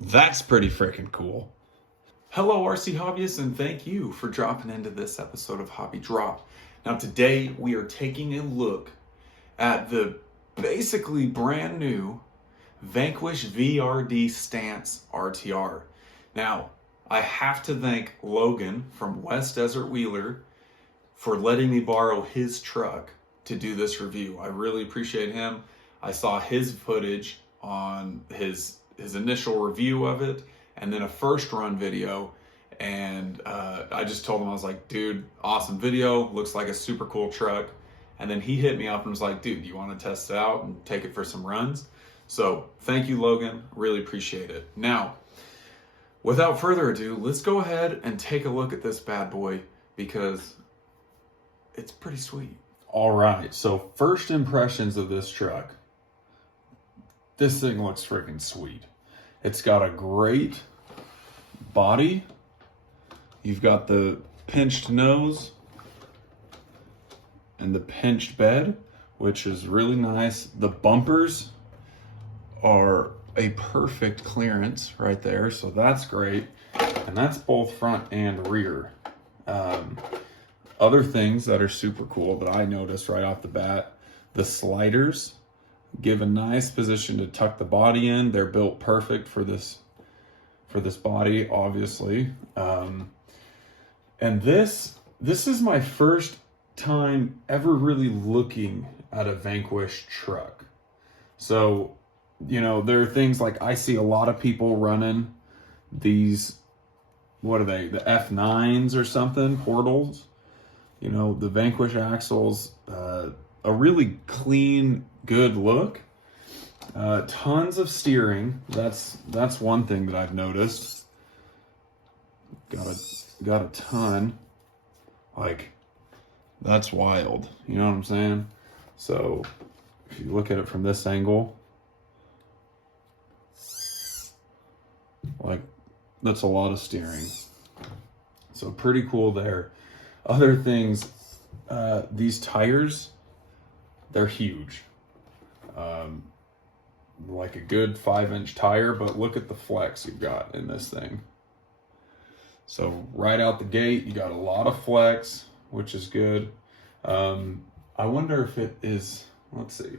That's pretty freaking cool. Hello, RC hobbyists, and thank you for dropping into this episode of Hobby Drop. Now, today we are taking a look at the basically brand new Vanquish VRD Stance RTR. Now, I have to thank Logan from West Desert Wheeler for letting me borrow his truck to do this review. I really appreciate him. I saw his footage on his initial review of it, and then a first run video, and I just told him, I was like, dude, awesome video, looks like a super cool truck. And then he hit me up and was like, dude, you want to test it out and take it for some runs? So thank you, Logan, really appreciate it. Now, without further ado, let's go ahead and take a look at this bad boy, because it's pretty sweet. All right, so first impressions of this truck. This thing looks freaking sweet. It's got a great body. You've got the pinched nose and the pinched bed, which is really nice. The bumpers are a perfect clearance right there, so that's great. And that's both front and rear. Other things that are super cool that I noticed right off the bat, the sliders give a nice position to tuck the body in. They're built perfect for this body, obviously. And this is my first time ever really looking at a Vanquish truck. So, you know, there are things like, I see a lot of people running these, what are they, the F9s or something, portals. You know, the Vanquish axles, a really clean, good look. Tons of steering. That's one thing that I've noticed. Got a ton. Like, that's wild. You know what I'm saying? So if you look at it from this angle, like, that's a lot of steering. So pretty cool there. Other things, these tires, they're huge. Like a good 5-inch tire, but look at the flex you've got in this thing. So right out the gate, you got a lot of flex, which is good. I wonder if it is, let's see.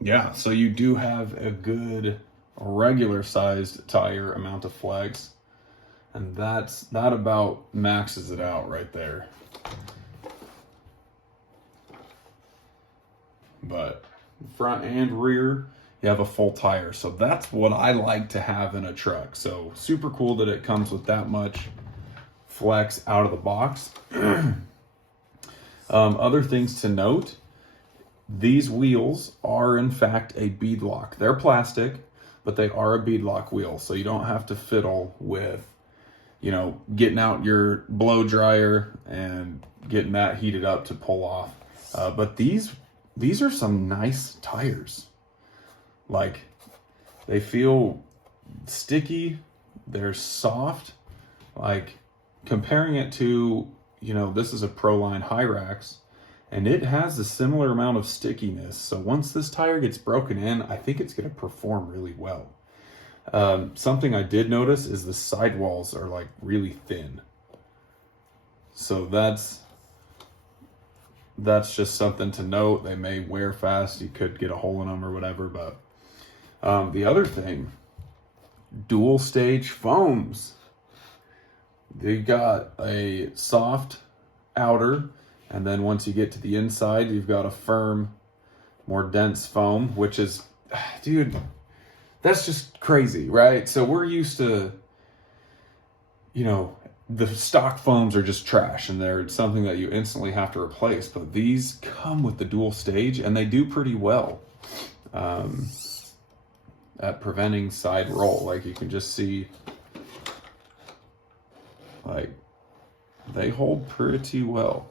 Yeah, so you do have a good regular sized tire amount of flex, and that about maxes it out right there. But front and rear, you have a full tire. So that's what I like to have in a truck. So super cool that it comes with that much flex out of the box. Other things to note, these wheels are in fact a beadlock. They're plastic, but they are a beadlock wheel. So you don't have to fiddle with, you know, getting out your blow dryer and getting that heated up to pull off. But these are some nice tires. Like, they feel sticky, they're soft. Like, comparing it to, you know, this is a Proline Hyrax, and it has a similar amount of stickiness. So once this tire gets broken in, I think it's going to perform really well. Something I did notice is the sidewalls are like really thin. So that's just something to note. They may wear fast. You could get a hole in them or whatever. But the other thing, dual stage foams. They got a soft outer, and then once you get to the inside, you've got a firm, more dense foam, which is, dude, that's just crazy, right? So we're used to, you know, the stock foams are just trash and they're something that you instantly have to replace, but these come with the dual stage and they do pretty well at preventing side roll. Like, you can just see, like, they hold pretty well.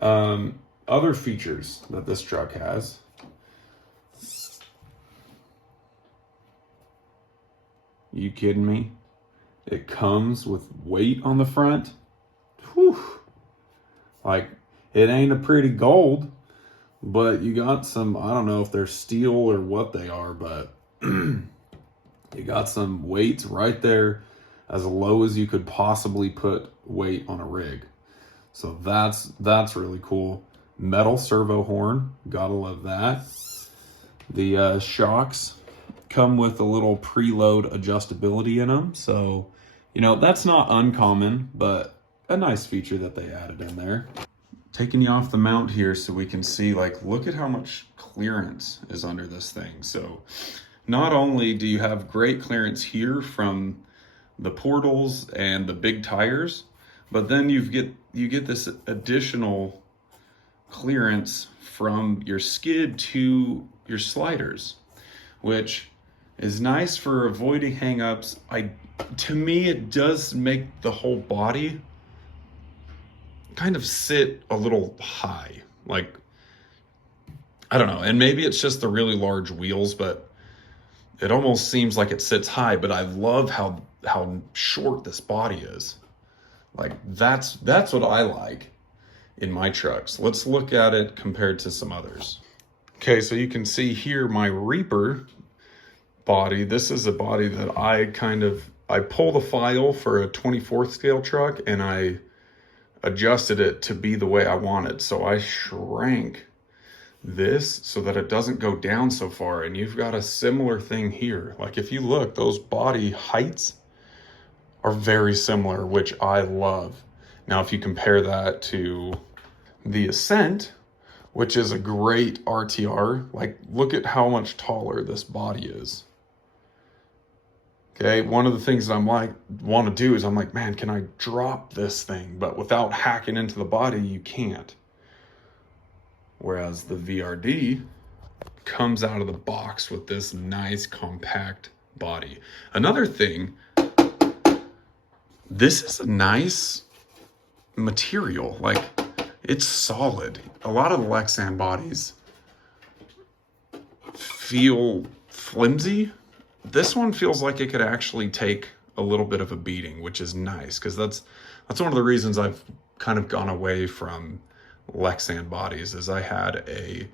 Other features that this truck has, you kidding me? It comes with weight on the front. Whew. Like, it ain't a pretty gold, but you got some, I don't know if they're steel or what they are, but You got some weights right there, as low as you could possibly put weight on a rig. So that's really cool. Metal servo horn, gotta love that. The shocks come with a little preload adjustability in them, so you know that's not uncommon, but a nice feature that they added in there. Taking you off the mount here so we can see, like, look at how much clearance is under this thing. So not only do you have great clearance here from the portals and the big tires, but then you get this additional clearance from your skid to your sliders, which is nice for avoiding hangups. To me, it does make the whole body kind of sit a little high. Like, I don't know, and maybe it's just the really large wheels, but it almost seems like it sits high. But I love how short this body is. Like, that's what I like in my trucks. Let's look at it compared to some others. Okay, so you can see here my Reaper body. This is a body that I pulled a file for a 24th scale truck, and I adjusted it to be the way I wanted. So I shrank this so that it doesn't go down so far. And you've got a similar thing here. Like, if you look, those body heights are very similar, which I love. Now, if you compare that to the Ascent, which is a great RTR, like, look at how much taller this body is. Okay, one of the things that want to do is I'm like, man, can I drop this thing? But without hacking into the body, you can't. Whereas the VRD comes out of the box with this nice compact body. Another thing, this is a nice material. Like, it's solid. A lot of the Lexan bodies feel flimsy. This one feels like it could actually take a little bit of a beating, which is nice, because that's one of the reasons I've kind of gone away from Lexan bodies, is I had a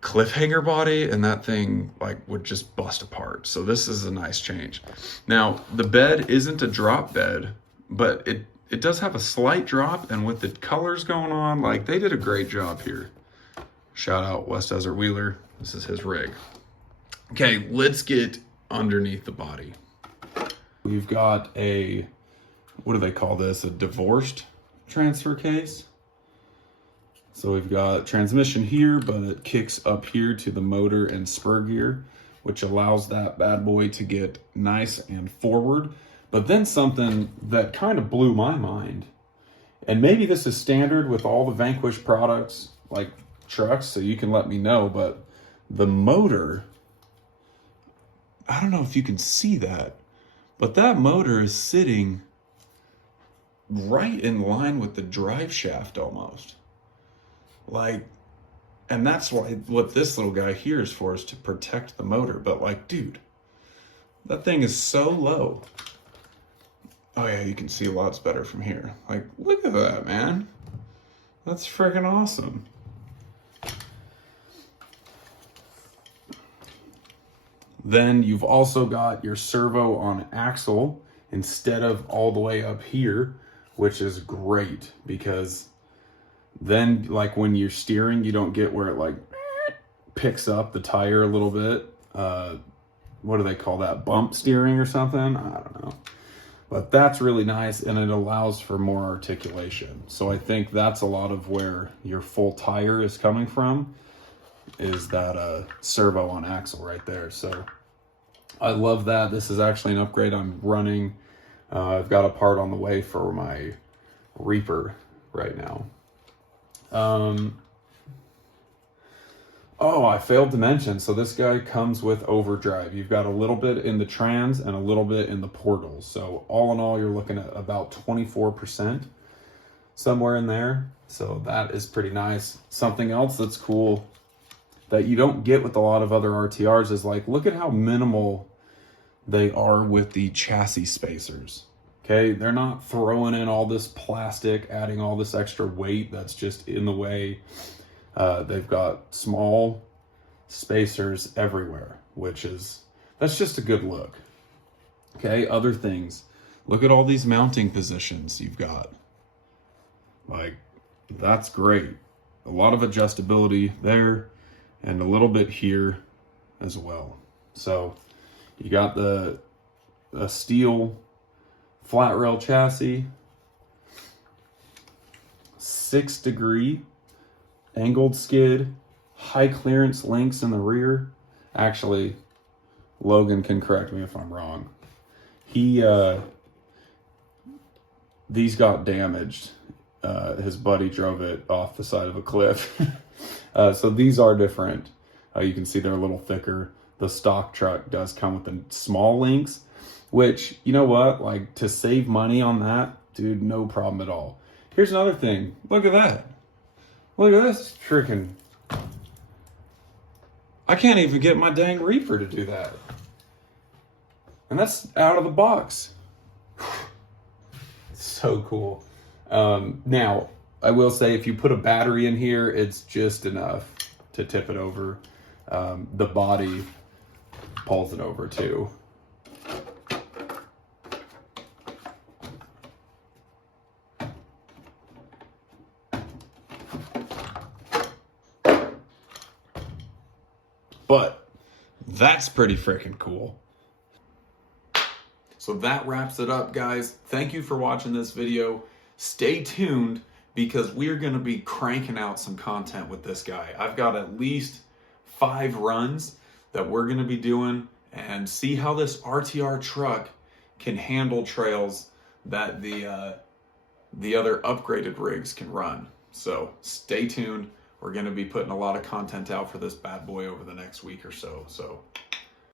cliffhanger body and that thing like would just bust apart. So this is a nice change. Now, the bed isn't a drop bed, but it does have a slight drop, and with the colors going on, like, they did a great job here. Shout out West Desert Wheeler. This is his rig. Okay, let's get underneath the body. We've got a, what do they call this? A divorced transfer case. So we've got transmission here, but it kicks up here to the motor and spur gear, which allows that bad boy to get nice and forward. But then something that kind of blew my mind, and maybe this is standard with all the Vanquish products, like trucks, so you can let me know, but the motor, I don't know if you can see that, but that motor is sitting right in line with the drive shaft almost. Like, and that's what this little guy here is for, is to protect the motor. But like, dude, that thing is so low. Oh yeah, you can see lots better from here. Like, look at that, man. That's freaking awesome. Then you've also got your servo on axle instead of all the way up here, which is great, because then, like, when you're steering, you don't get where it like picks up the tire a little bit. What do they call that? Bump steering or something? I don't know. But that's really nice, and it allows for more articulation. So I think that's a lot of where your full tire is coming from, is that servo on axle right there. So I love that. This is actually an upgrade I'm running. I've got a part on the way for my Reaper right now. Oh, I failed to mention, so this guy comes with overdrive. You've got a little bit in the trans and a little bit in the portals. So all in all, you're looking at about 24%, somewhere in there. So that is pretty nice. Something else that's cool that you don't get with a lot of other RTRs is, like, look at how minimal they are with the chassis spacers. Okay, they're not throwing in all this plastic, adding all this extra weight that's just in the way. They've got small spacers everywhere, that's just a good look. Okay, other things. Look at all these mounting positions you've got. Like, that's great. A lot of adjustability there and a little bit here as well. So you got a steel flat rail chassis, 6-degree angled skid, high clearance links in the rear. Actually, Logan can correct me if I'm wrong. These got damaged. His buddy drove it off the side of a cliff. So these are different. You can see they're a little thicker. The stock truck does come with the small links, which, you know what? Like, to save money on that, dude, no problem at all. Here's another thing. Look at that. Look at this freaking... I can't even get my dang Reaper to do that. And that's out of the box. So cool. Now, I will say, if you put a battery in here, it's just enough to tip it over. The body pulls it over too. But that's pretty freaking cool. So that wraps it up, guys. Thank you for watching this video. Stay tuned, because we're going to be cranking out some content with this guy. I've got at least 5 runs that we're going to be doing, and see how this RTR truck can handle trails that the other upgraded rigs can run. So stay tuned. We're going to be putting a lot of content out for this bad boy over the next week or so. So